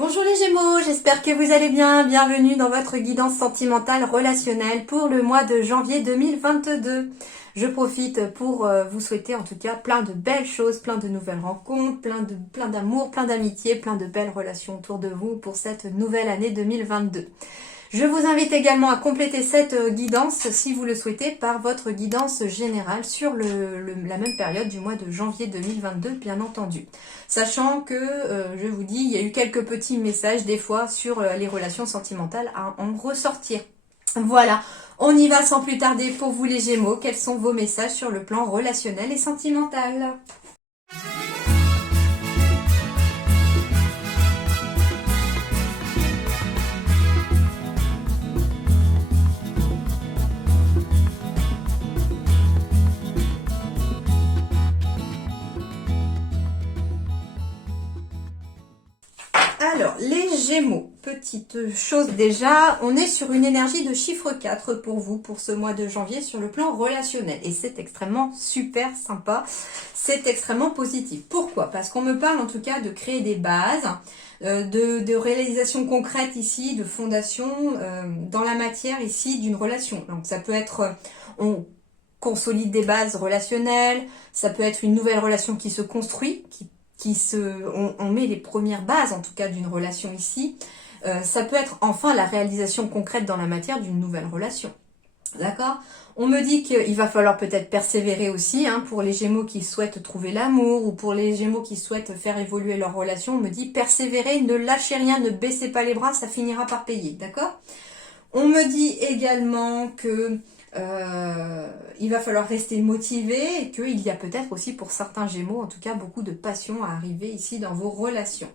Bonjour les Gémeaux, j'espère que vous allez bien. Bienvenue dans votre guidance sentimentale relationnelle pour le mois de janvier 2022. Je profite pour vous souhaiter en tout cas plein de belles choses, plein de nouvelles rencontres, plein d'amour, plein d'amitié, plein de belles relations autour de vous pour cette nouvelle année 2022. Je vous invite également à compléter cette guidance, si vous le souhaitez, par votre guidance générale sur la même période du mois de janvier 2022, bien entendu. Sachant que, je vous dis, il y a eu quelques petits messages des fois sur les relations sentimentales à en ressortir. Voilà, on y va sans plus tarder pour vous les Gémeaux. Quels sont vos messages sur le plan relationnel et sentimental ? Alors, les Gémeaux, petite chose déjà, on est sur une énergie de chiffre 4 pour vous, pour ce mois de janvier, sur le plan relationnel. Et c'est extrêmement super sympa, c'est extrêmement positif. Pourquoi? Parce qu'on me parle en tout cas de créer des bases, de réalisation concrète ici, de fondation dans la matière ici d'une relation. Donc ça peut être, on consolide des bases relationnelles, ça peut être une nouvelle relation qui se construit, on met les premières bases en tout cas d'une relation ici. Ça peut être enfin la réalisation concrète dans la matière d'une nouvelle relation. D'accord? On me dit qu'il va falloir peut-être persévérer aussi pour les Gémeaux qui souhaitent trouver l'amour ou pour les Gémeaux qui souhaitent faire évoluer leur relation. On me dit persévérer, ne lâchez rien, ne baissez pas les bras, ça finira par payer. D'accord? On me dit également que il va falloir rester motivé et qu'il y a peut-être aussi pour certains Gémeaux, en tout cas, beaucoup de passion à arriver ici dans vos relations.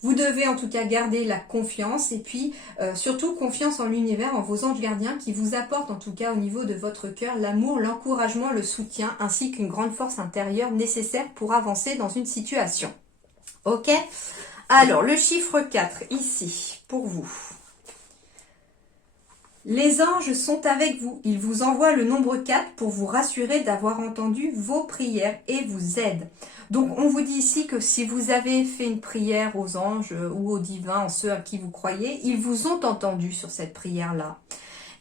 Vous devez en tout cas garder la confiance et puis surtout confiance en l'univers, en vos anges gardiens qui vous apportent en tout cas au niveau de votre cœur l'amour, l'encouragement, le soutien ainsi qu'une grande force intérieure nécessaire pour avancer dans une situation. Ok? Alors, le chiffre 4 ici, pour vous. Les anges sont avec vous. Ils vous envoient le nombre 4 pour vous rassurer d'avoir entendu vos prières et vous aident. Donc, on vous dit ici que si vous avez fait une prière aux anges ou aux divins, en ceux à qui vous croyez, ils vous ont entendu sur cette prière-là.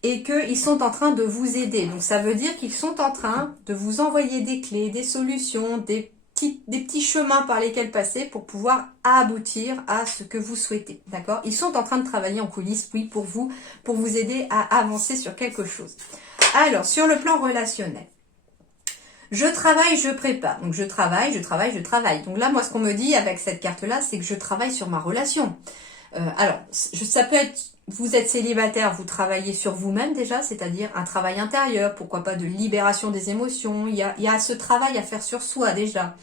Et qu'ils sont en train de vous aider. Donc, ça veut dire qu'ils sont en train de vous envoyer des clés, des solutions, des petits chemins par lesquels passer pour pouvoir aboutir à ce que vous souhaitez, d'accord? Ils sont en train de travailler en coulisses, oui, pour vous aider à avancer sur quelque chose. Alors, sur le plan relationnel, je travaille, je prépare. Donc, je travaille. Donc là, moi, ce qu'on me dit avec cette carte-là, c'est que je travaille sur ma relation. Alors, ça peut être, vous êtes célibataire, vous travaillez sur vous-même déjà, c'est-à-dire un travail intérieur, pourquoi pas de libération des émotions, il y a ce travail à faire sur soi déjà.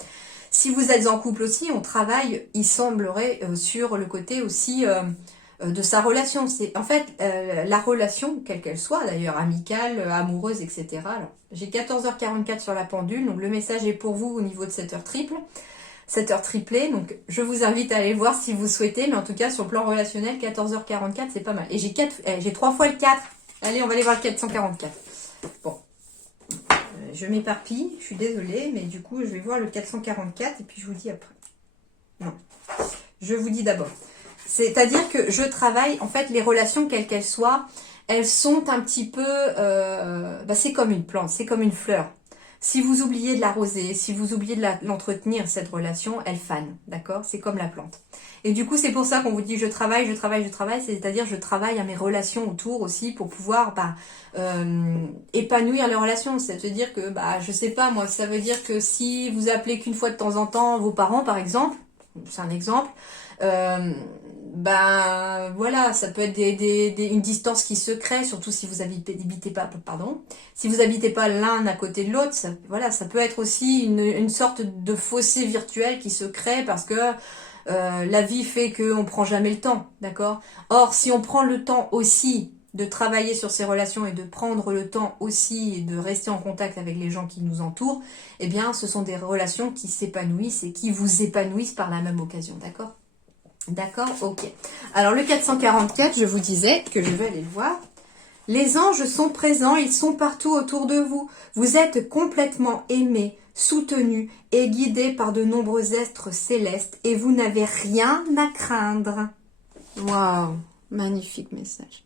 Si vous êtes en couple aussi, on travaille, il semblerait, sur le côté aussi de sa relation. C'est en fait la relation, quelle qu'elle soit d'ailleurs, amicale, amoureuse, etc. Alors, j'ai 14h44 sur la pendule, donc le message est pour vous au niveau de cette heure triple. 7 heures triplées, donc je vous invite à aller voir si vous souhaitez, mais en tout cas sur le plan relationnel, 14h44 c'est pas mal. Et j'ai 3 fois le 4, allez on va aller voir le 444. Bon, je m'éparpille, je suis désolée, mais du coup je vais voir le 444 et puis je vous dis après. Non, je vous dis d'abord. C'est-à-dire que je travaille, en fait les relations quelles qu'elles soient, elles sont un petit peu, c'est comme une plante, c'est comme une fleur. Si vous oubliez de l'arroser, si vous oubliez de l'entretenir, cette relation, elle fane, d'accord? C'est comme la plante. Et du coup, c'est pour ça qu'on vous dit je travaille, c'est-à-dire je travaille à mes relations autour aussi pour pouvoir épanouir les relations. C'est-à-dire que, je sais pas moi, ça veut dire que si vous appelez qu'une fois de temps en temps vos parents, par exemple, c'est un exemple, voilà, ça peut être une distance qui se crée, surtout si vous habitez pas l'un à côté de l'autre, ça peut être aussi une sorte de fossé virtuel qui se crée parce que la vie fait qu'on prend jamais le temps, d'accord? Or, si on prend le temps aussi de travailler sur ces relations et de prendre le temps aussi de rester en contact avec les gens qui nous entourent, eh bien, ce sont des relations qui s'épanouissent et qui vous épanouissent par la même occasion, d'accord? D'accord, ok. Alors le 444, je vous disais que je vais aller le voir. Les anges sont présents, ils sont partout autour de vous. Vous êtes complètement aimés, soutenus et guidés par de nombreux êtres célestes et vous n'avez rien à craindre. Waouh, magnifique message.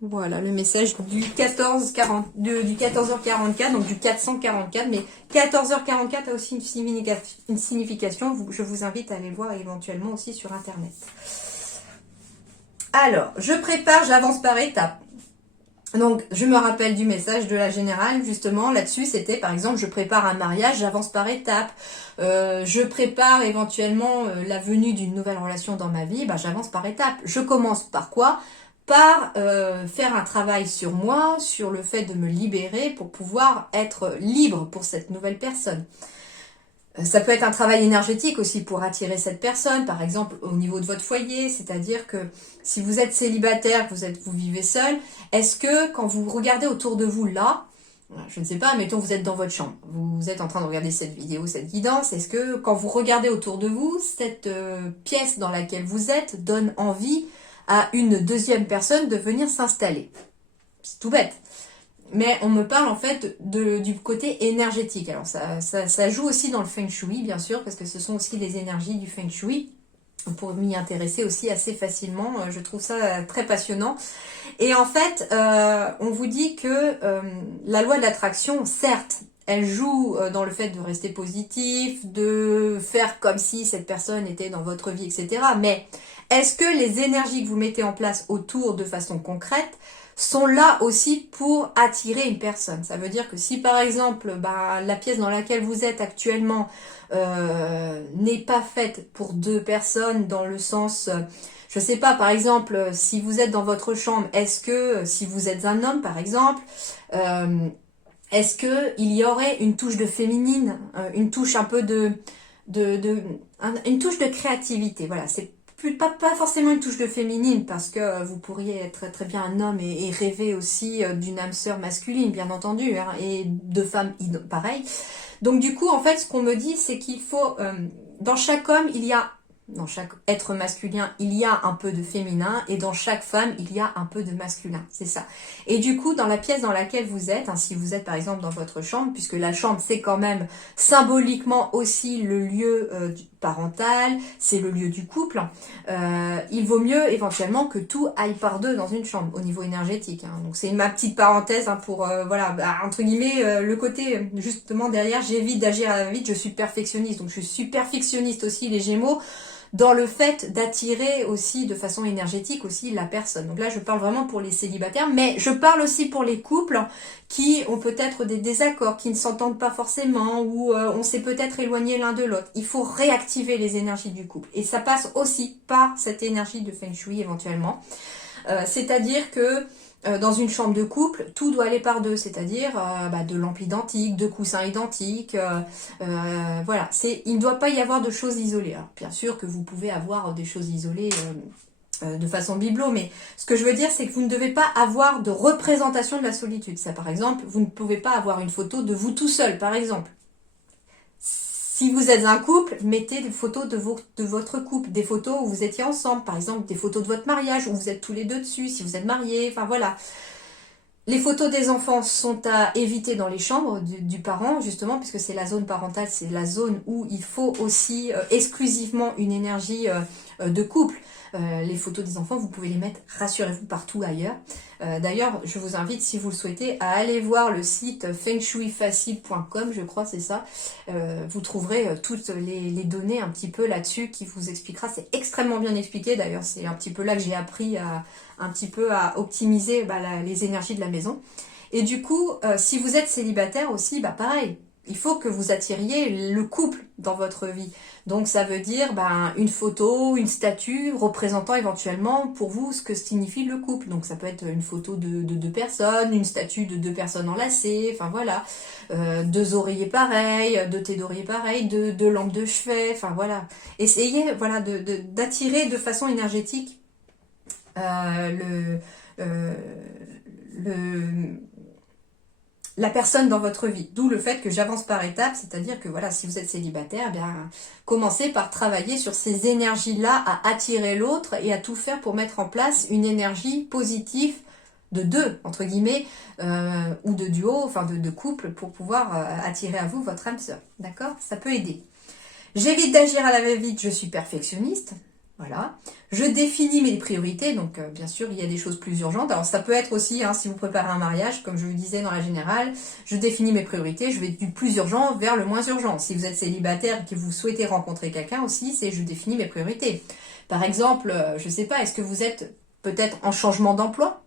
Voilà, le message du 14h44, donc du 444, mais 14h44 a aussi une signification. Je vous invite à aller le voir éventuellement aussi sur Internet. Alors, je prépare, j'avance par étapes. Donc, je me rappelle du message de la générale, justement, là-dessus, c'était, par exemple, je prépare un mariage, j'avance par étapes. Je prépare éventuellement la venue d'une nouvelle relation dans ma vie, j'avance par étapes. Je commence par quoi? Par faire un travail sur moi, sur le fait de me libérer pour pouvoir être libre pour cette nouvelle personne. Ça peut être un travail énergétique aussi pour attirer cette personne, par exemple au niveau de votre foyer, c'est-à-dire que si vous êtes célibataire, vous vivez seul, est-ce que quand vous regardez autour de vous là, je ne sais pas, mettons vous êtes dans votre chambre, vous êtes en train de regarder cette vidéo, cette guidance, est-ce que quand vous regardez autour de vous, cette pièce dans laquelle vous êtes donne envie à une deuxième personne de venir s'installer? C'est tout bête. Mais on me parle en fait du côté énergétique. Alors ça joue aussi dans le Feng Shui, bien sûr, parce que ce sont aussi les énergies du Feng Shui. Pour m'y intéresser aussi assez facilement, je trouve ça très passionnant. Et en fait, on vous dit que la loi de l'attraction, certes, elle joue dans le fait de rester positif, de faire comme si cette personne était dans votre vie, etc. Mais est-ce que les énergies que vous mettez en place autour de façon concrète sont là aussi pour attirer une personne? Ça veut dire que si par exemple la pièce dans laquelle vous êtes actuellement n'est pas faite pour deux personnes, dans le sens, je sais pas, par exemple, si vous êtes dans votre chambre, est-ce que, si vous êtes un homme par exemple, est-ce que il y aurait une touche de féminine, une touche un peu une touche de créativité? Voilà, c'est pas forcément une touche de féminine, parce que vous pourriez être très bien un homme et rêver aussi d'une âme sœur masculine, bien entendu, hein, et de femmes pareil. Donc du coup, en fait, ce qu'on me dit, c'est qu'il faut, dans chaque homme, dans chaque être masculin, il y a un peu de féminin, et dans chaque femme, il y a un peu de masculin, c'est ça. Et du coup, dans la pièce dans laquelle vous êtes, hein, si vous êtes par exemple dans votre chambre, puisque la chambre, c'est quand même symboliquement aussi le lieu parental, c'est le lieu du couple, il vaut mieux éventuellement que tout aille par deux dans une chambre, au niveau énergétique, hein. Donc c'est ma petite parenthèse, hein, pour, voilà, entre guillemets, le côté, justement, derrière, j'évite d'agir à la vite, je suis perfectionniste, donc je suis perfectionniste aussi, les Gémeaux, dans le fait d'attirer aussi de façon énergétique aussi la personne. Donc là, je parle vraiment pour les célibataires, mais je parle aussi pour les couples qui ont peut-être des désaccords, qui ne s'entendent pas forcément, ou on s'est peut-être éloigné l'un de l'autre. Il faut réactiver les énergies du couple. Et ça passe aussi par cette énergie de Feng Shui éventuellement. C'est-à-dire que dans une chambre de couple, tout doit aller par deux, c'est-à-dire deux lampes identiques, deux coussins identiques, voilà. Il ne doit pas y avoir de choses isolées. Alors, bien sûr que vous pouvez avoir des choses isolées de façon biblo, mais ce que je veux dire, c'est que vous ne devez pas avoir de représentation de la solitude. Ça, par exemple, vous ne pouvez pas avoir une photo de vous tout seul, par exemple. Si vous êtes un couple, mettez des photos de votre couple, des photos où vous étiez ensemble, par exemple des photos de votre mariage où vous êtes tous les deux dessus, si vous êtes mariés, enfin voilà. Les photos des enfants sont à éviter dans les chambres du parent, justement, puisque c'est la zone parentale, c'est la zone où il faut aussi exclusivement une énergie de couple. Les photos des enfants, vous pouvez les mettre, rassurez-vous, partout ailleurs. D'ailleurs, je vous invite, si vous le souhaitez, à aller voir le site fengshuifacile.com, je crois, c'est ça. Vous trouverez toutes les données un petit peu là-dessus qui vous expliquera. C'est extrêmement bien expliqué, d'ailleurs, c'est un petit peu là que j'ai appris un petit peu à optimiser les énergies de la maison. Et du coup, si vous êtes célibataire aussi, pareil. Il faut que vous attiriez le couple dans votre vie. Donc ça veut dire une photo, une statue représentant éventuellement pour vous ce que signifie le couple. Donc ça peut être une photo de deux personnes, une statue de deux personnes enlacées, enfin voilà, deux oreillers pareils, deux thés d'oreiller pareils, deux lampes de chevet, enfin voilà. Essayez d'attirer de façon énergétique la personne dans votre vie. D'où le fait que j'avance par étapes, c'est-à-dire que voilà, si vous êtes célibataire, commencez par travailler sur ces énergies-là à attirer l'autre et à tout faire pour mettre en place une énergie positive de deux, entre guillemets, ou de duo, enfin de couple, pour pouvoir attirer à vous votre âme sœur. D'accord? Ça peut aider. J'évite d'agir à la va-vite, je suis perfectionniste. Voilà. Je définis mes priorités, donc bien sûr, il y a des choses plus urgentes. Alors ça peut être aussi, hein, si vous préparez un mariage, comme je vous disais dans la générale, je définis mes priorités, je vais du plus urgent vers le moins urgent. Si vous êtes célibataire et que vous souhaitez rencontrer quelqu'un aussi, c'est je définis mes priorités. Par exemple, je sais pas, est-ce que vous êtes peut-être en changement d'emploi?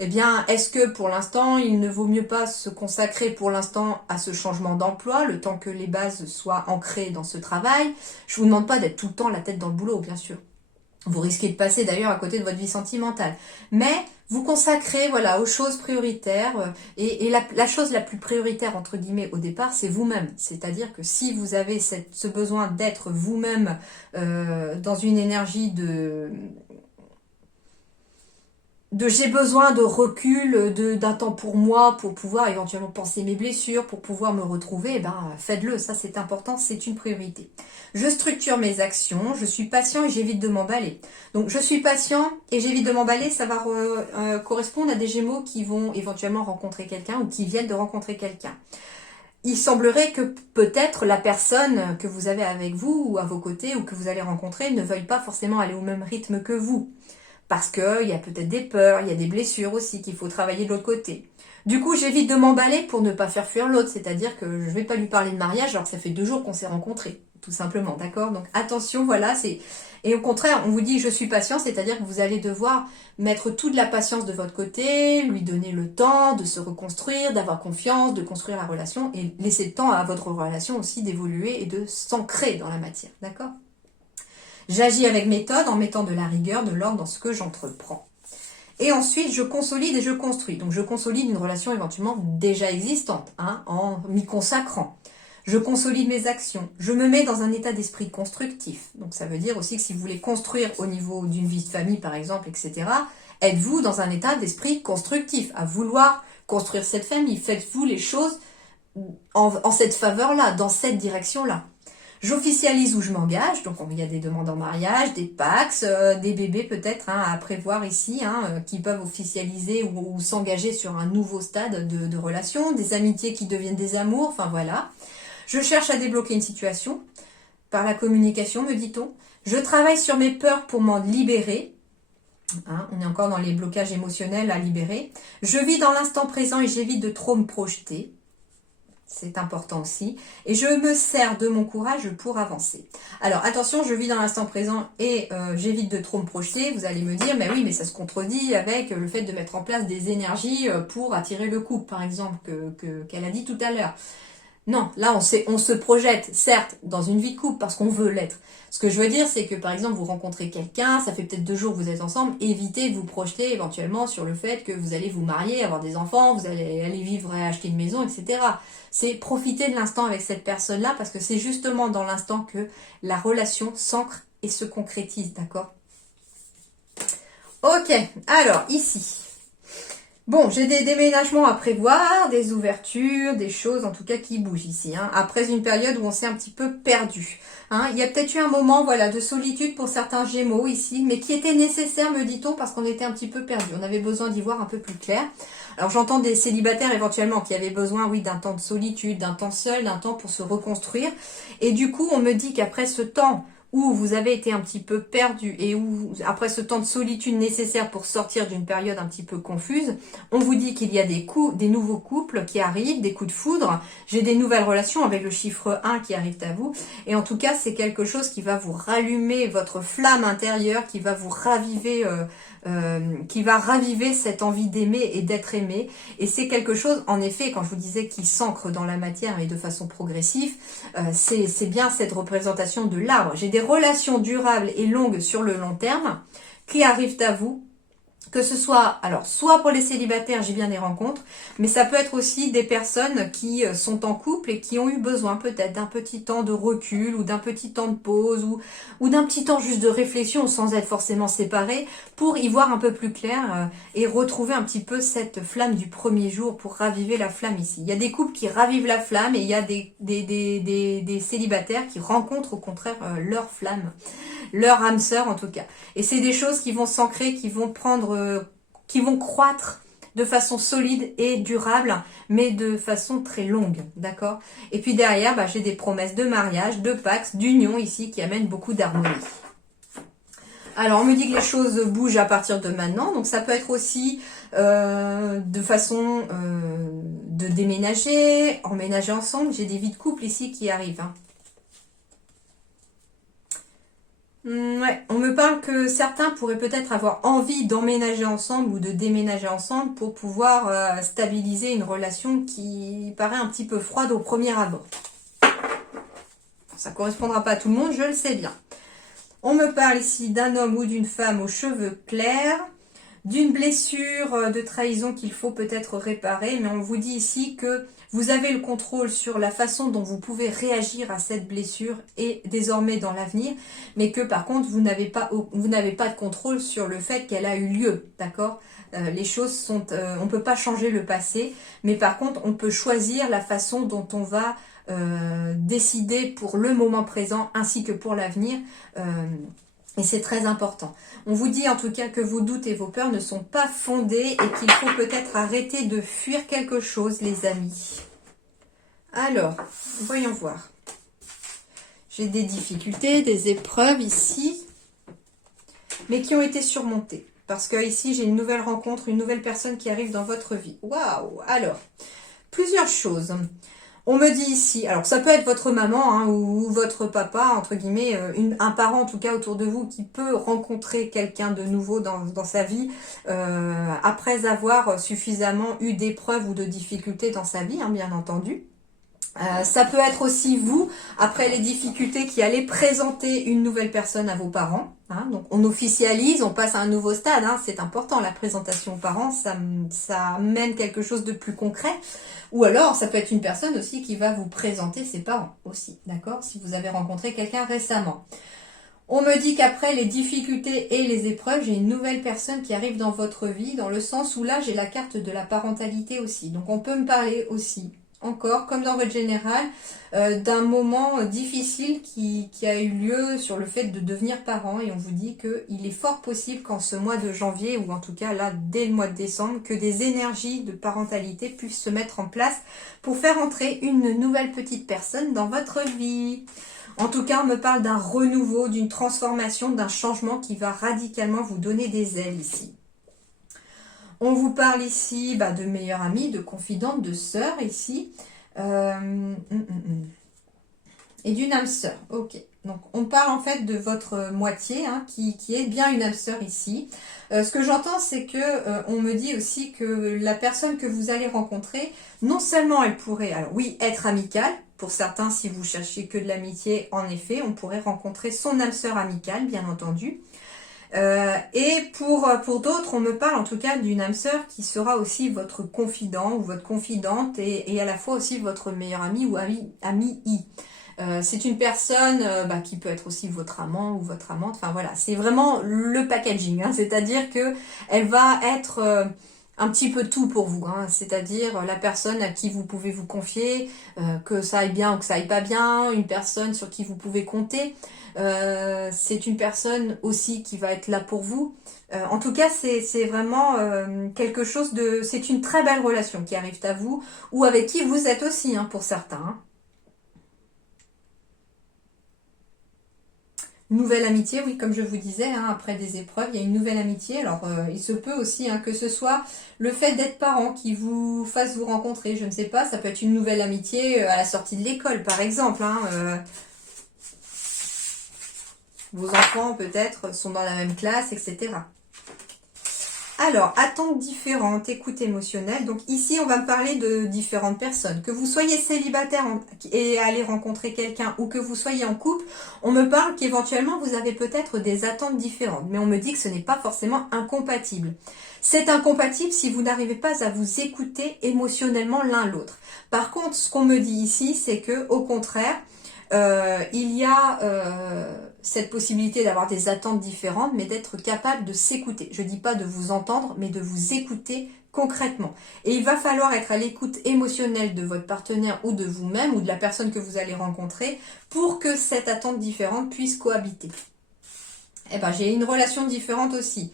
Eh bien, est-ce que pour l'instant, il ne vaut mieux pas se consacrer pour l'instant à ce changement d'emploi, le temps que les bases soient ancrées dans ce travail? Je vous demande pas d'être tout le temps la tête dans le boulot, bien sûr. Vous risquez de passer d'ailleurs à côté de votre vie sentimentale. Mais vous consacrez voilà, aux choses prioritaires. Et la chose la plus prioritaire, entre guillemets, au départ, c'est vous-même. C'est-à-dire que si vous avez ce besoin d'être vous-même dans une énergie de j'ai besoin de recul, d'un temps pour moi, pour pouvoir éventuellement penser mes blessures, pour pouvoir me retrouver, eh ben faites-le, ça c'est important, c'est une priorité. Je structure mes actions, je suis patient et j'évite de m'emballer. Donc je suis patient et j'évite de m'emballer, ça va correspondre à des Gémeaux qui vont éventuellement rencontrer quelqu'un ou qui viennent de rencontrer quelqu'un. Il semblerait que peut-être la personne que vous avez avec vous ou à vos côtés ou que vous allez rencontrer ne veuille pas forcément aller au même rythme que vous. Parce qu'il y a peut-être des peurs, il y a des blessures aussi qu'il faut travailler de l'autre côté. Du coup, j'évite de m'emballer pour ne pas faire fuir l'autre, c'est-à-dire que je ne vais pas lui parler de mariage alors que ça fait 2 jours qu'on s'est rencontrés, tout simplement, d'accord? Donc attention, voilà, c'est... Et au contraire, on vous dit je suis patient, c'est-à-dire que vous allez devoir mettre toute la patience de votre côté, lui donner le temps de se reconstruire, d'avoir confiance, de construire la relation et laisser le temps à votre relation aussi d'évoluer et de s'ancrer dans la matière, d'accord? J'agis avec méthode en mettant de la rigueur, de l'ordre dans ce que j'entreprends. Et ensuite, je consolide et je construis. Donc, je consolide une relation éventuellement déjà existante, hein, en m'y consacrant. Je consolide mes actions. Je me mets dans un état d'esprit constructif. Donc, ça veut dire aussi que si vous voulez construire au niveau d'une vie de famille, par exemple, etc., êtes-vous dans un état d'esprit constructif, à vouloir construire cette famille. Faites-vous les choses en cette faveur-là, dans cette direction-là. J'officialise où je m'engage, donc il y a des demandes en mariage, des PAX, des bébés peut-être hein, à prévoir ici, qui peuvent officialiser ou s'engager sur un nouveau stade de relation, des amitiés qui deviennent des amours, enfin voilà. Je cherche à débloquer une situation par la communication, me dit-on. Je travaille sur mes peurs pour m'en libérer. On est encore dans les blocages émotionnels à libérer. Je vis dans l'instant présent et j'évite de trop me projeter. C'est important aussi. Et je me sers de mon courage pour avancer. Alors attention, je vis dans l'instant présent et j'évite de trop me projeter. Vous allez me dire, mais oui, mais ça se contredit avec le fait de mettre en place des énergies pour attirer le couple, par exemple, qu'elle a dit tout à l'heure. Non, là on se projette, certes, dans une vie de couple parce qu'on veut l'être. Ce que je veux dire, c'est que par exemple, vous rencontrez quelqu'un, ça fait peut-être 2 jours que vous êtes ensemble, évitez de vous projeter éventuellement sur le fait que vous allez vous marier, avoir des enfants, vous allez aller vivre et acheter une maison, etc. C'est profiter de l'instant avec cette personne-là parce que c'est justement dans l'instant que la relation s'ancre et se concrétise, d'accord? Ok, alors ici... Bon, j'ai des déménagements à prévoir, des ouvertures, des choses en tout cas qui bougent ici. Après une période où on s'est un petit peu perdu. Il y a peut-être eu un moment voilà, de solitude pour certains Gémeaux ici, mais qui était nécessaire, me dit-on, parce qu'on était un petit peu perdu. On avait besoin d'y voir un peu plus clair. Alors j'entends des célibataires éventuellement qui avaient besoin, oui, d'un temps de solitude, d'un temps seul, d'un temps pour se reconstruire. Et du coup, on me dit qu'après ce temps où vous avez été un petit peu perdu et où, après ce temps de solitude nécessaire pour sortir d'une période un petit peu confuse, on vous dit qu'il y a des nouveaux couples qui arrivent, des coups de foudre, j'ai des nouvelles relations avec le chiffre 1 qui arrive à vous, et en tout cas, c'est quelque chose qui va vous rallumer votre flamme intérieure, qui va vous raviver, qui va raviver cette envie d'aimer et d'être aimé, et c'est quelque chose, en effet, quand je vous disais qui s'ancre dans la matière, mais de façon progressive, c'est bien cette représentation de l'arbre. J'ai des relations durables et longues sur le long terme qui arrivent à vous, que ce soit, alors, soit pour les célibataires, j'ai bien des rencontres, mais ça peut être aussi des personnes qui sont en couple et qui ont eu besoin peut-être d'un petit temps de recul ou d'un petit temps de pause ou d'un petit temps juste de réflexion sans être forcément séparés pour y voir un peu plus clair et retrouver un petit peu cette flamme du premier jour pour raviver la flamme ici. Il y a des couples qui ravivent la flamme et il y a des célibataires qui rencontrent au contraire leur flamme. Leur âme sœur en tout cas. Et c'est des choses qui vont s'ancrer, qui vont croître de façon solide et durable, mais de façon très longue, d'accord? Et puis derrière, j'ai des promesses de mariage, de pax, d'union ici qui amènent beaucoup d'harmonie. Alors, on me dit que les choses bougent à partir de maintenant. Donc, ça peut être aussi de façon de déménager, emménager ensemble. J'ai des vies de couple ici qui arrivent. Hein. Ouais, on me parle que certains pourraient peut-être avoir envie d'emménager ensemble ou de déménager ensemble pour pouvoir stabiliser une relation qui paraît un petit peu froide au premier abord. Ça ne correspondra pas à tout le monde, je le sais bien. On me parle ici d'un homme ou d'une femme aux cheveux clairs, d'une blessure de trahison qu'il faut peut-être réparer, mais on vous dit ici que vous avez le contrôle sur la façon dont vous pouvez réagir à cette blessure et désormais dans l'avenir, mais que par contre vous n'avez pas de contrôle sur le fait qu'elle a eu lieu, d'accord? Les choses sont, on ne peut pas changer le passé, mais par contre on peut choisir la façon dont on va décider pour le moment présent ainsi que pour l'avenir. Et c'est très important. On vous dit en tout cas que vos doutes et vos peurs ne sont pas fondés et qu'il faut peut-être arrêter de fuir quelque chose, les amis. Alors, voyons voir. J'ai des difficultés, des épreuves ici, mais qui ont été surmontées. Parce que ici, j'ai une nouvelle rencontre, une nouvelle personne qui arrive dans votre vie. Waouh! Alors, plusieurs choses. On me dit ici, alors ça peut être votre maman hein, ou votre papa, entre guillemets, un parent en tout cas autour de vous qui peut rencontrer quelqu'un de nouveau dans sa vie après avoir suffisamment eu d'épreuves ou de difficultés dans sa vie, hein, bien entendu. Ça peut être aussi vous, après les difficultés, qui allez présenter une nouvelle personne à vos parents. Hein, donc on officialise, on passe à un nouveau stade. Hein, c'est important la présentation aux parents, ça amène quelque chose de plus concret. Ou alors ça peut être une personne aussi qui va vous présenter ses parents aussi, d'accord? Si vous avez rencontré quelqu'un récemment. On me dit qu'après les difficultés et les épreuves, j'ai une nouvelle personne qui arrive dans votre vie, dans le sens où là j'ai la carte de la parentalité aussi. Donc on peut me parler aussi encore, comme dans votre général, d'un moment difficile qui a eu lieu sur le fait de devenir parent. Et on vous dit qu'il est fort possible qu'en ce mois de janvier, ou en tout cas là, dès le mois de décembre, que des énergies de parentalité puissent se mettre en place pour faire entrer une nouvelle petite personne dans votre vie. En tout cas, on me parle d'un renouveau, d'une transformation, d'un changement qui va radicalement vous donner des ailes ici. On vous parle ici de meilleure amie, de confidente, de sœur ici. Et d'une âme sœur. Ok. Donc on parle en fait de votre moitié hein, qui est bien une âme sœur ici. Ce que j'entends c'est que on me dit aussi que la personne que vous allez rencontrer, non seulement elle pourrait, alors oui, être amicale. Pour certains, si vous cherchez que de l'amitié, en effet, on pourrait rencontrer son âme sœur amicale, bien entendu. Et pour d'autres, on me parle en tout cas d'une âme sœur qui sera aussi votre confident ou votre confidente et à la fois aussi votre meilleur ami ou ami. C'est une personne qui peut être aussi votre amant ou votre amante. Enfin voilà, c'est vraiment le packaging. Hein, c'est-à-dire que elle va être un petit peu tout pour vous. Hein, c'est-à-dire la personne à qui vous pouvez vous confier, que ça aille bien ou que ça aille pas bien, une personne sur qui vous pouvez compter. C'est une personne aussi qui va être là pour vous. En tout cas, c'est vraiment quelque chose de... C'est une très belle relation qui arrive à vous ou avec qui vous êtes aussi, hein, pour certains. Hein. Nouvelle amitié, oui, comme je vous disais, hein, après des épreuves, il y a une nouvelle amitié. Alors, il se peut aussi hein, que ce soit le fait d'être parent qui vous fasse vous rencontrer. Je ne sais pas, ça peut être une nouvelle amitié à la sortie de l'école, par exemple. Hein, vos enfants, peut-être, sont dans la même classe, etc. Alors, attentes différentes, écoute émotionnelle. Donc ici, on va me parler de différentes personnes. Que vous soyez célibataire et allez rencontrer quelqu'un ou que vous soyez en couple, on me parle qu'éventuellement, vous avez peut-être des attentes différentes. Mais on me dit que ce n'est pas forcément incompatible. C'est incompatible si vous n'arrivez pas à vous écouter émotionnellement l'un l'autre. Par contre, ce qu'on me dit ici, c'est que au contraire, il y a cette possibilité d'avoir des attentes différentes, mais d'être capable de s'écouter. Je ne dis pas de vous entendre, mais de vous écouter concrètement. Et il va falloir être à l'écoute émotionnelle de votre partenaire ou de vous-même ou de la personne que vous allez rencontrer pour que cette attente différente puisse cohabiter. Eh ben, j'ai une relation différente aussi.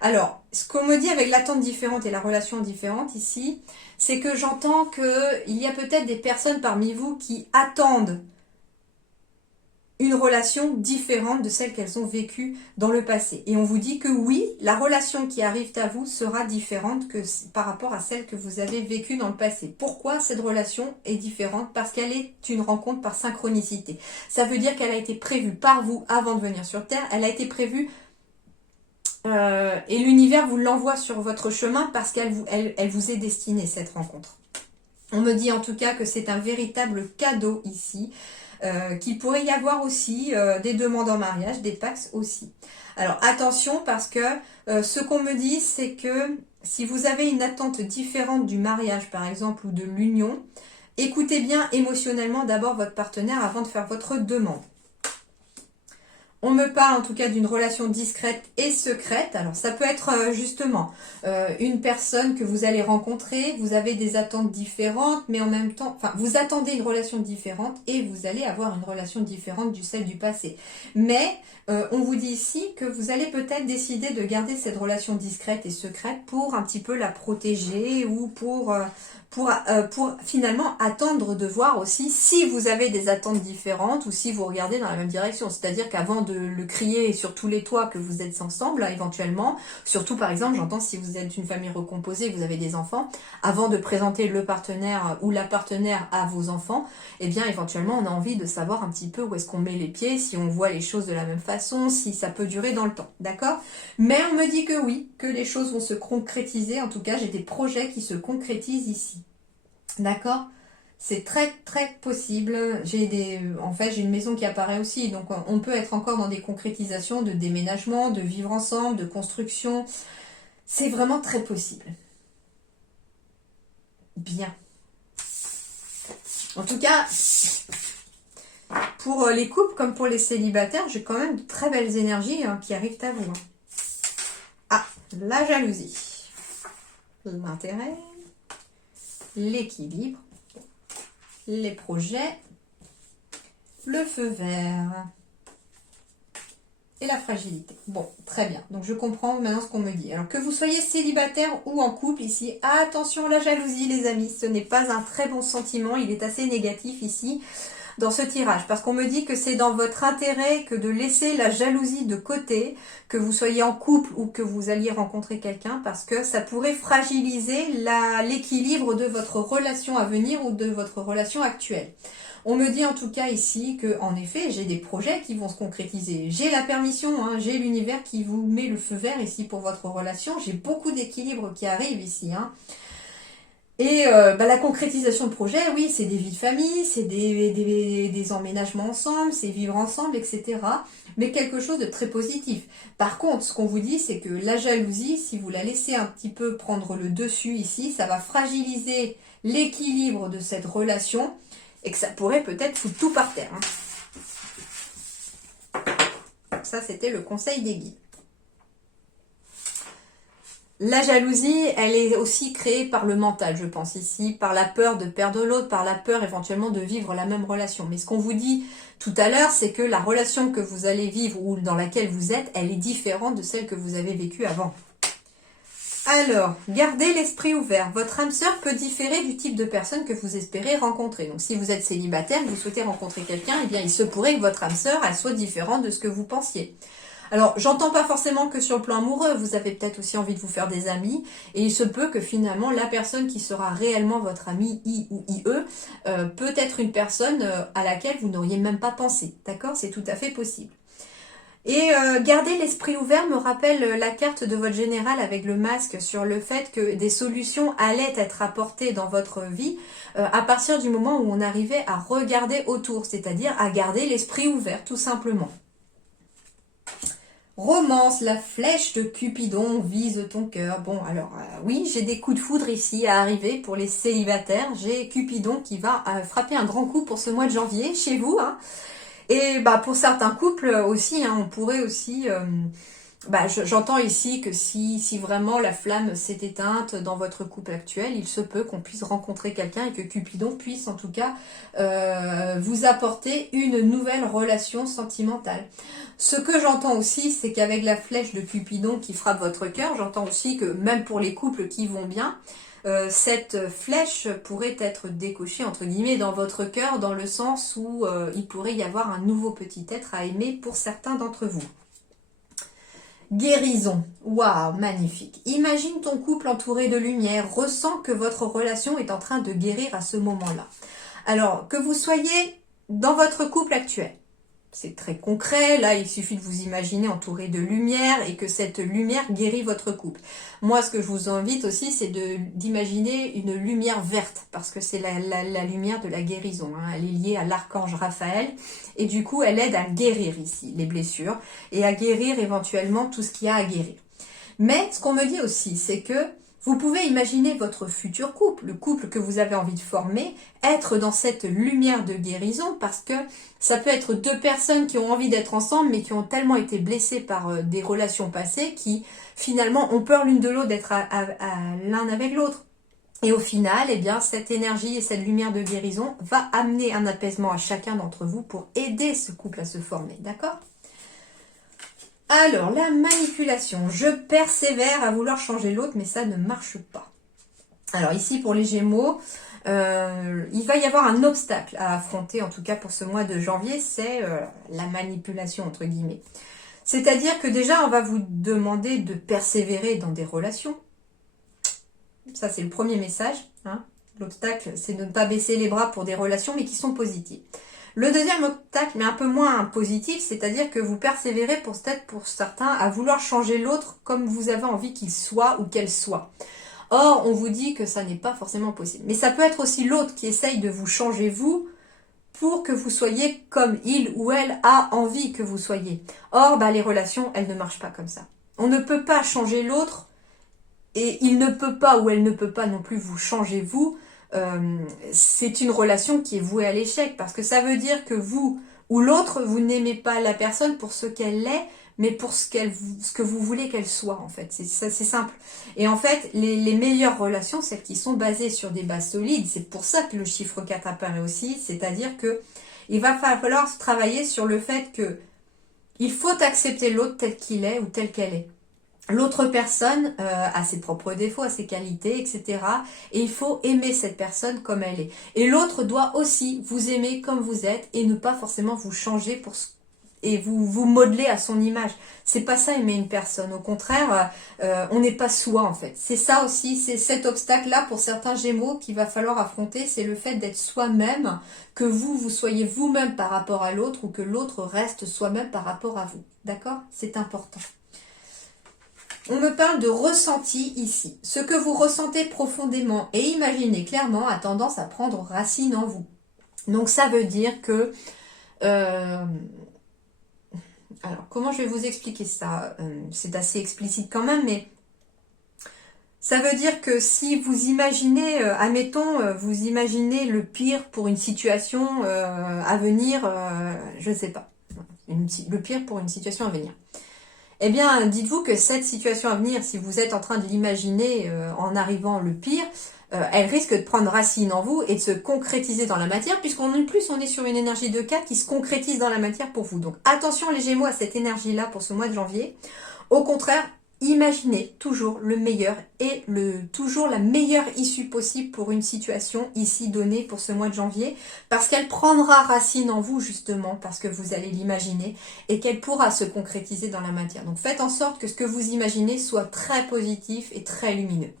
Alors, ce qu'on me dit avec l'attente différente et la relation différente ici, c'est que j'entends qu'il y a peut-être des personnes parmi vous qui attendent une relation différente de celle qu'elles ont vécue dans le passé. Et on vous dit que oui, la relation qui arrive à vous sera différente que par rapport à celle que vous avez vécue dans le passé. Pourquoi cette relation est différente? Parce qu'elle est une rencontre par synchronicité. Ça veut dire qu'elle a été prévue par vous avant de venir sur Terre. Elle a été prévue et l'univers vous l'envoie sur votre chemin parce qu'elle vous est destinée, cette rencontre. On me dit en tout cas que c'est un véritable cadeau ici. Qu'il pourrait y avoir aussi des demandes en mariage, des pax aussi. Alors attention parce que ce qu'on me dit c'est que si vous avez une attente différente du mariage par exemple ou de l'union, écoutez bien émotionnellement d'abord votre partenaire avant de faire votre demande. On me parle en tout cas d'une relation discrète et secrète. Alors ça peut être justement une personne que vous allez rencontrer, vous avez des attentes différentes, mais en même temps, enfin vous attendez une relation différente et vous allez avoir une relation différente de celle du passé. Mais on vous dit ici que vous allez peut-être décider de garder cette relation discrète et secrète pour un petit peu la protéger ou pour finalement attendre de voir aussi si vous avez des attentes différentes ou si vous regardez dans la même direction. C'est-à-dire qu'avant de le crier sur tous les toits que vous êtes ensemble, là, éventuellement, surtout par exemple, j'entends si vous êtes une famille recomposée, vous avez des enfants, avant de présenter le partenaire ou la partenaire à vos enfants, eh bien éventuellement on a envie de savoir un petit peu où est-ce qu'on met les pieds, si on voit les choses de la même façon, si ça peut durer dans le temps, d'accord? Mais on me dit que oui, que les choses vont se concrétiser, en tout cas j'ai des projets qui se concrétisent ici. D'accord? C'est très très possible. En fait, j'ai une maison qui apparaît aussi, donc on peut être encore dans des concrétisations de déménagement, de vivre ensemble, de construction. C'est vraiment très possible. Bien. En tout cas, pour les couples comme pour les célibataires, j'ai quand même de très belles énergies qui arrivent à vous. Ah, la jalousie, l'intérêt, l'équilibre, les projets, le feu vert et la fragilité. Bon, très bien. Donc je comprends maintenant ce qu'on me dit. Alors que vous soyez célibataire ou en couple ici, attention à la jalousie les amis. Ce n'est pas un très bon sentiment, il est assez négatif ici dans ce tirage. Parce qu'on me dit que c'est dans votre intérêt que de laisser la jalousie de côté, que vous soyez en couple ou que vous alliez rencontrer quelqu'un, parce que ça pourrait fragiliser l'équilibre de votre relation à venir ou de votre relation actuelle. On me dit en tout cas ici que, en effet, j'ai des projets qui vont se concrétiser. J'ai la permission, hein, j'ai l'univers qui vous met le feu vert ici pour votre relation. J'ai beaucoup d'équilibre qui arrive ici. Hein. Et la concrétisation de projet, oui, c'est des vies de famille, c'est des emménagements ensemble, c'est vivre ensemble, etc. Mais quelque chose de très positif. Par contre, ce qu'on vous dit, c'est que la jalousie, si vous la laissez un petit peu prendre le dessus ici, ça va fragiliser l'équilibre de cette relation et que ça pourrait peut-être foutre tout par terre. Hein. Ça, c'était le conseil des guides. La jalousie, elle est aussi créée par le mental, je pense ici, par la peur de perdre l'autre, par la peur éventuellement de vivre la même relation. Mais ce qu'on vous dit tout à l'heure, c'est que la relation que vous allez vivre ou dans laquelle vous êtes, elle est différente de celle que vous avez vécue avant. Alors, gardez l'esprit ouvert. Votre âme sœur peut différer du type de personne que vous espérez rencontrer. Donc, si vous êtes célibataire, que vous souhaitez rencontrer quelqu'un, eh bien, il se pourrait que votre âme sœur, elle soit différente de ce que vous pensiez. Alors, j'entends pas forcément que sur le plan amoureux, vous avez peut-être aussi envie de vous faire des amis, et il se peut que finalement, la personne qui sera réellement votre ami, I ou IE, peut être une personne à laquelle vous n'auriez même pas pensé. D'accord? C'est tout à fait possible. Et garder l'esprit ouvert me rappelle la carte de votre général avec le masque sur le fait que des solutions allaient être apportées dans votre vie à partir du moment où on arrivait à regarder autour, c'est-à-dire à garder l'esprit ouvert, tout simplement. Romance, la flèche de Cupidon vise ton cœur. Bon, alors oui, j'ai des coups de foudre ici à arriver pour les célibataires. J'ai Cupidon qui va frapper un grand coup pour ce mois de janvier chez vous. Hein. Et pour certains couples aussi, hein, on pourrait aussi... j'entends ici que si vraiment la flamme s'est éteinte dans votre couple actuel, il se peut qu'on puisse rencontrer quelqu'un et que Cupidon puisse en tout cas vous apporter une nouvelle relation sentimentale. Ce que j'entends aussi, c'est qu'avec la flèche de Cupidon qui frappe votre cœur, j'entends aussi que même pour les couples qui vont bien, cette flèche pourrait être décochée, entre guillemets, dans votre cœur, dans le sens où il pourrait y avoir un nouveau petit être à aimer pour certains d'entre vous. Guérison. Waouh, magnifique. Imagine ton couple entouré de lumière, ressens que votre relation est en train de guérir à ce moment-là. Alors, que vous soyez dans votre couple actuel, c'est très concret, là il suffit de vous imaginer entouré de lumière et que cette lumière guérit votre couple. Moi ce que je vous invite aussi c'est d'imaginer une lumière verte parce que c'est la lumière de la guérison, hein. Elle est liée à l'archange Raphaël et du coup elle aide à guérir ici les blessures et à guérir éventuellement tout ce qu'il y a à guérir. Mais ce qu'on me dit aussi c'est que vous pouvez imaginer votre futur couple, le couple que vous avez envie de former, être dans cette lumière de guérison parce que ça peut être deux personnes qui ont envie d'être ensemble mais qui ont tellement été blessées par des relations passées qui finalement ont peur l'une de l'autre d'être l'un avec l'autre. Et au final, eh bien, cette énergie et cette lumière de guérison va amener un apaisement à chacun d'entre vous pour aider ce couple à se former, d'accord ? Alors, la manipulation. Je persévère à vouloir changer l'autre, mais ça ne marche pas. Alors ici, pour les Gémeaux, il va y avoir un obstacle à affronter, en tout cas pour ce mois de janvier, c'est la manipulation, entre guillemets. C'est-à-dire que déjà, on va vous demander de persévérer dans des relations. Ça, c'est le premier message, hein. L'obstacle, c'est de ne pas baisser les bras pour des relations, mais qui sont positives. Le deuxième obstacle, mais un peu moins positif, c'est-à-dire que vous persévérez peut-être pour certains à vouloir changer l'autre comme vous avez envie qu'il soit ou qu'elle soit. Or, on vous dit que ça n'est pas forcément possible. Mais ça peut être aussi l'autre qui essaye de vous changer vous pour que vous soyez comme il ou elle a envie que vous soyez. Or, les relations, elles ne marchent pas comme ça. On ne peut pas changer l'autre et il ne peut pas ou elle ne peut pas non plus vous changer vous. C'est une relation qui est vouée à l'échec parce que ça veut dire que vous ou l'autre, vous n'aimez pas la personne pour ce qu'elle est, mais pour ce que vous voulez qu'elle soit en fait. C'est simple. Et en fait, les meilleures relations, celles qui sont basées sur des bases solides, c'est pour ça que le chiffre 4 apparaît aussi, c'est-à-dire que il va falloir travailler sur le fait que il faut accepter l'autre tel qu'il est ou telle qu'elle est. L'autre personne a ses propres défauts, a ses qualités, etc. Et il faut aimer cette personne comme elle est. Et l'autre doit aussi vous aimer comme vous êtes et ne pas forcément vous changer et vous modeler à son image. C'est pas ça aimer une personne. Au contraire, on n'est pas soi en fait. C'est ça aussi, c'est cet obstacle-là pour certains Gémeaux qu'il va falloir affronter. C'est le fait d'être soi-même, que vous soyez vous-même par rapport à l'autre ou que l'autre reste soi-même par rapport à vous. D'accord ? C'est important. On me parle de ressenti ici. Ce que vous ressentez profondément et imaginez clairement a tendance à prendre racine en vous. Donc ça veut dire que... alors, comment je vais vous expliquer ça ? C'est assez explicite quand même, mais... Ça veut dire que si vous imaginez, admettons, vous imaginez le pire pour une situation à venir, je ne sais pas. Le pire pour une situation à venir. Eh bien, dites-vous que cette situation à venir, si vous êtes en train de l'imaginer en arrivant le pire, elle risque de prendre racine en vous et de se concrétiser dans la matière, puisqu'en plus, on est sur une énergie de 4 qui se concrétise dans la matière pour vous. Donc, attention les Gémeaux à cette énergie-là pour ce mois de janvier. Au contraire, imaginez toujours le meilleur et toujours la meilleure issue possible pour une situation ici donnée pour ce mois de janvier, parce qu'elle prendra racine en vous justement, parce que vous allez l'imaginer et qu'elle pourra se concrétiser dans la matière. Donc faites en sorte que ce que vous imaginez soit très positif et très lumineux.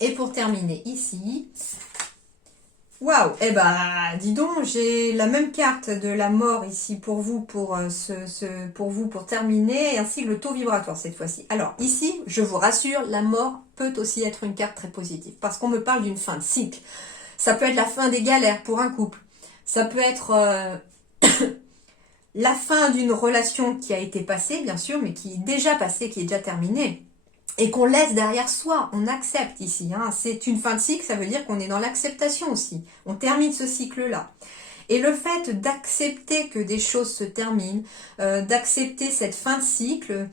Et pour terminer ici... Waouh, dis donc, j'ai la même carte de la mort ici pour vous, pour terminer, ainsi que le taux vibratoire cette fois-ci. Alors ici, je vous rassure, la mort peut aussi être une carte très positive, parce qu'on me parle d'une fin de cycle. Ça peut être la fin des galères pour un couple. Ça peut être la fin d'une relation qui a été passée, bien sûr, mais qui est déjà passée, qui est déjà terminée. Et qu'on laisse derrière soi, on accepte ici. Hein. C'est une fin de cycle, ça veut dire qu'on est dans l'acceptation aussi. On termine ce cycle-là. Et le fait d'accepter que des choses se terminent, d'accepter cette fin de cycle,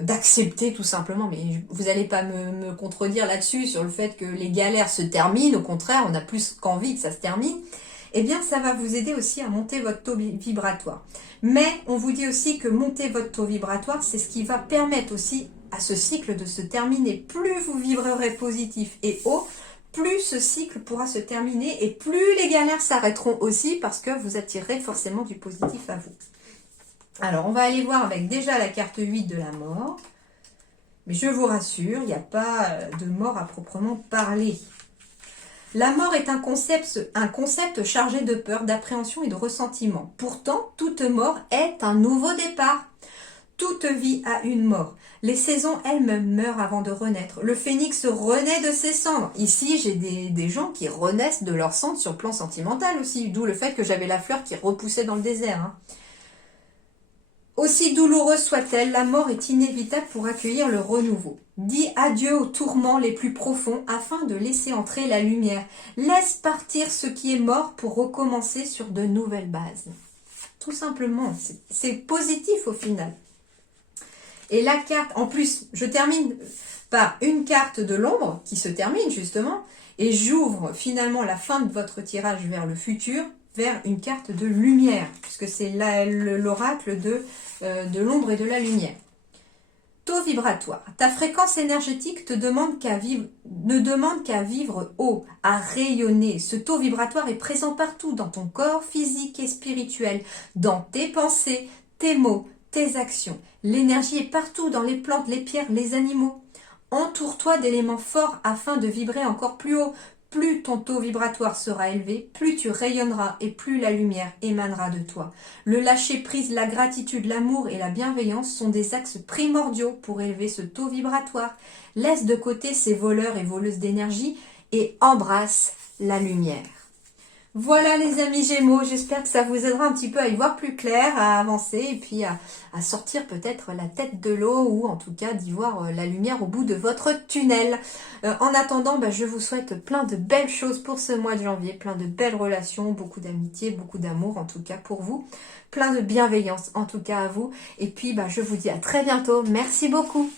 d'accepter tout simplement, mais vous n'allez pas me contredire là-dessus sur le fait que les galères se terminent, au contraire, on a plus qu'envie que ça se termine, eh bien ça va vous aider aussi à monter votre taux vibratoire. Mais on vous dit aussi que monter votre taux vibratoire, c'est ce qui va permettre aussi à ce cycle de se terminer, plus vous vibrerez positif et haut, plus ce cycle pourra se terminer et plus les galères s'arrêteront aussi parce que vous attirerez forcément du positif à vous. Alors, on va aller voir avec déjà la carte 8 de la mort. Mais je vous rassure, il n'y a pas de mort à proprement parler. La mort est un concept chargé de peur, d'appréhension et de ressentiment. Pourtant, toute mort est un nouveau départ. Toute vie a une mort. Les saisons elles-mêmes meurent avant de renaître. Le phénix renaît de ses cendres. Ici, j'ai des gens qui renaissent de leurs cendres sur le plan sentimental aussi, d'où le fait que j'avais la fleur qui repoussait dans le désert. Hein. Aussi douloureuse soit-elle, la mort est inévitable pour accueillir le renouveau. Dis adieu aux tourments les plus profonds afin de laisser entrer la lumière. Laisse partir ce qui est mort pour recommencer sur de nouvelles bases. Tout simplement, c'est positif au final. Et la carte, en plus, je termine par une carte de l'ombre qui se termine justement, et j'ouvre finalement la fin de votre tirage vers le futur, vers une carte de lumière, puisque c'est l'oracle de l'ombre et de la lumière. Taux vibratoire. Ta fréquence énergétique ne demande qu'à vivre haut, à rayonner. Ce taux vibratoire est présent partout dans ton corps physique et spirituel, dans tes pensées, tes mots, tes actions. L'énergie est partout dans les plantes, les pierres, les animaux. Entoure-toi d'éléments forts afin de vibrer encore plus haut. Plus ton taux vibratoire sera élevé, plus tu rayonneras et plus la lumière émanera de toi. Le lâcher-prise, la gratitude, l'amour et la bienveillance sont des axes primordiaux pour élever ce taux vibratoire. Laisse de côté ces voleurs et voleuses d'énergie et embrasse la lumière. Voilà les amis Gémeaux, j'espère que ça vous aidera un petit peu à y voir plus clair, à avancer et puis à sortir peut-être la tête de l'eau ou en tout cas d'y voir la lumière au bout de votre tunnel. En attendant, je vous souhaite plein de belles choses pour ce mois de janvier, plein de belles relations, beaucoup d'amitié, beaucoup d'amour en tout cas pour vous, plein de bienveillance en tout cas à vous. Et puis je vous dis à très bientôt, merci beaucoup.